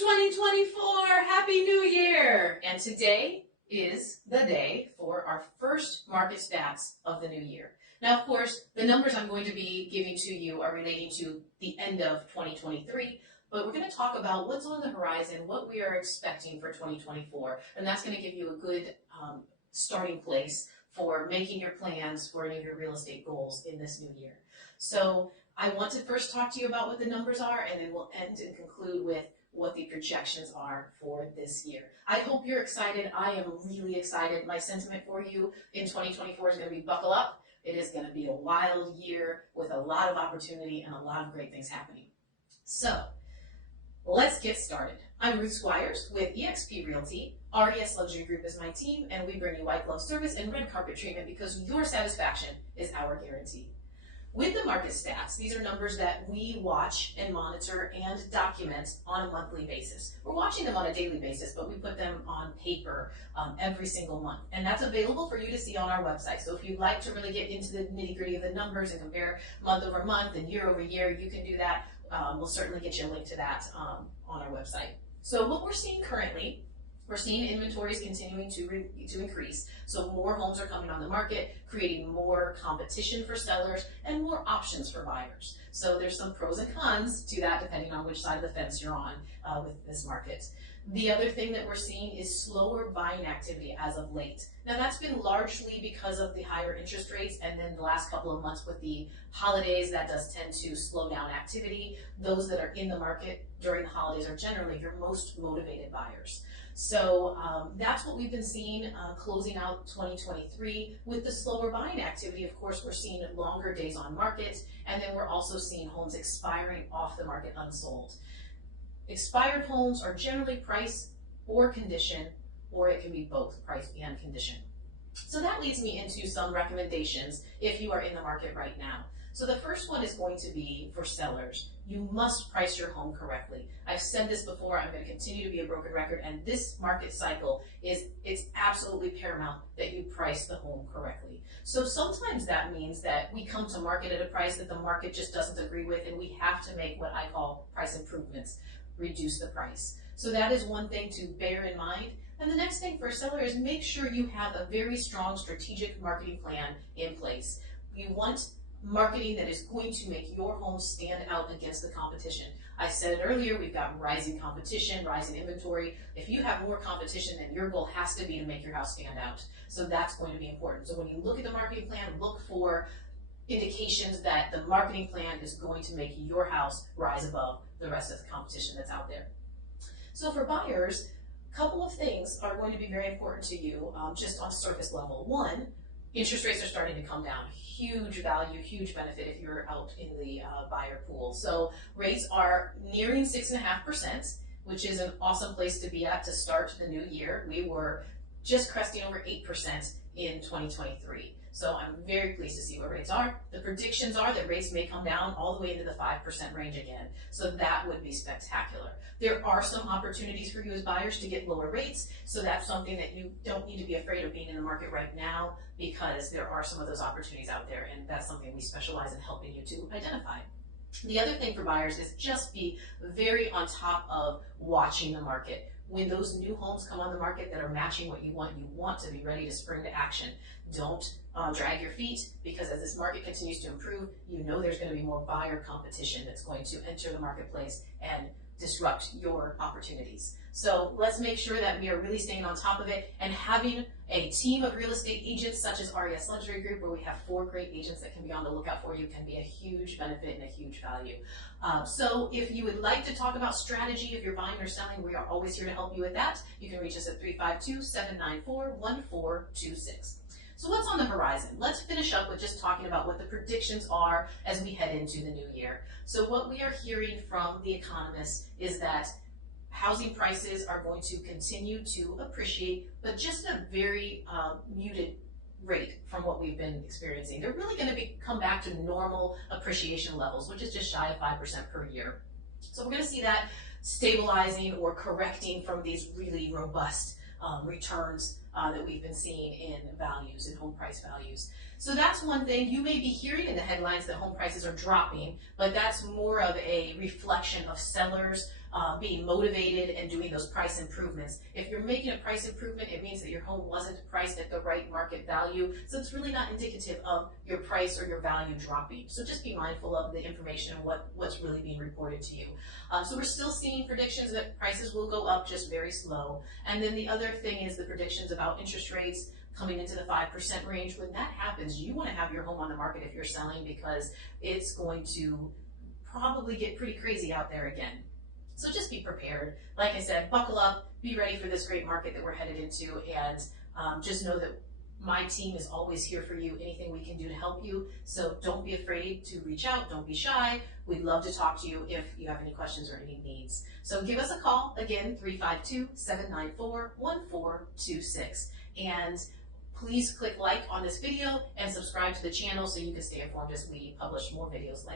2024! Happy New Year! And today is the day for our first market stats of the new year. Now, of course, the numbers I'm going to be giving to you are relating to the end of 2023, but we're going to talk about what's on the horizon, what we are expecting for 2024, and that's going to give you a good starting place for making your plans for any of your real estate goals in this new year. So I want to first talk to you about what the numbers are, and then we'll end and conclude with what the projections are for this year. I hope you're excited. I am really excited. My sentiment for you in 2024 is going to be buckle up. It is going to be a wild year with a lot of opportunity and a lot of great things happening. So let's get started. I'm Ruth Squires with eXp Realty. RES Luxury Group is my team, and we bring you white glove service and red carpet treatment because your satisfaction is our guarantee. With the market stats, these are numbers that we watch and monitor and document on a monthly basis. We're watching them on a daily basis, but we put them on paper every single month. And that's available for you to see on our website. So if you'd like to really get into the nitty-gritty of the numbers and compare month over month and year over year, you can do that. We'll certainly get you a link to that on our website. So what we're seeing currently, we're seeing inventories continuing to increase. So more homes are coming on the market, creating more competition for sellers and more options for buyers. So there's some pros and cons to that depending on which side of the fence you're on with this market. The other thing that we're seeing is slower buying activity as of late. Now that's been largely because of the higher interest rates, and then the last couple of months with the holidays, that does tend to slow down activity. Those that are in the market during the holidays are generally your most motivated buyers. So that's what we've been seeing closing out 2023. With the slower buying activity, of course, we're seeing longer days on market, and then we're also seeing homes expiring off the market unsold. Expired homes are generally price or condition, or it can be both price and condition. So that leads me into some recommendations if you are in the market right now. So the first one is going to be for sellers. You must price your home correctly. I've said this before, I'm going to continue to be a broken record, and this market cycle it's absolutely paramount that you price the home correctly. So sometimes that means that we come to market at a price that the market just doesn't agree with, and we have to make what I call price improvements, reduce the price. So that is one thing to bear in mind. And the next thing for a seller is make sure you have a very strong strategic marketing plan in place. You want marketing that is going to make your home stand out against the competition. I said it earlier, we've got rising competition, rising inventory. If you have more competition, then your goal has to be to make your house stand out. So that's going to be important. So when you look at the marketing plan, look for indications that the marketing plan is going to make your house rise above the rest of the competition that's out there. So for buyers, a couple of things are going to be very important to you just on surface level. One, interest rates are starting to come down. Huge value, huge benefit if you're out in the buyer pool. So rates are nearing 6.5%, which is an awesome place to be at to start the new year. We were just cresting over 8% in 2023. So I'm very pleased to see where rates are. The predictions are that rates may come down all the way into the 5% range again. So that would be spectacular. There are some opportunities for you as buyers to get lower rates. So that's something that you don't need to be afraid of being in the market right now, because there are some of those opportunities out there, and that's something we specialize in helping you to identify. The other thing for buyers is just be very on top of watching the market. When those new homes come on the market that are matching what you want to be ready to spring to action. Don't drag your feet, because as this market continues to improve, you know there's going to be more buyer competition that's going to enter the marketplace and disrupt your opportunities. So let's make sure that we are really staying on top of it, and having a team of real estate agents such as RES Luxury Group, where we have 4 great agents that can be on the lookout for you, can be a huge benefit and a huge value. So if you would like to talk about strategy, if you're buying or selling, we are always here to help you with that. You can reach us at 352-794-1426. So what's on the horizon? Let's finish up with just talking about what the predictions are as we head into the new year. So what we are hearing from the economists is that housing prices are going to continue to appreciate, but just at a very muted rate from what we've been experiencing. They're really going to come back to normal appreciation levels, which is just shy of 5% per year. So we're going to see that stabilizing or correcting from these really robust returns that we've been seeing in values, in home price values. So that's one thing. You may be hearing in the headlines that home prices are dropping, but that's more of a reflection of sellers being motivated and doing those price improvements. If you're making a price improvement, it means that your home wasn't priced at the right market value. So it's really not indicative of your price or your value dropping. So just be mindful of the information and what's really being reported to you. So we're still seeing predictions that prices will go up, just very slow. And then the other thing is the predictions about interest rates coming into the 5% range. When that happens, you want to have your home on the market if you're selling, because it's going to probably get pretty crazy out there again. So just be prepared. Like I said, buckle up, be ready for this great market that we're headed into, and just know that my team is always here for you, anything we can do to help you. So don't be afraid to reach out, don't be shy. We'd love to talk to you if you have any questions or any needs. So give us a call, again, 352-794-1426. And please click like on this video and subscribe to the channel so you can stay informed as we publish more videos like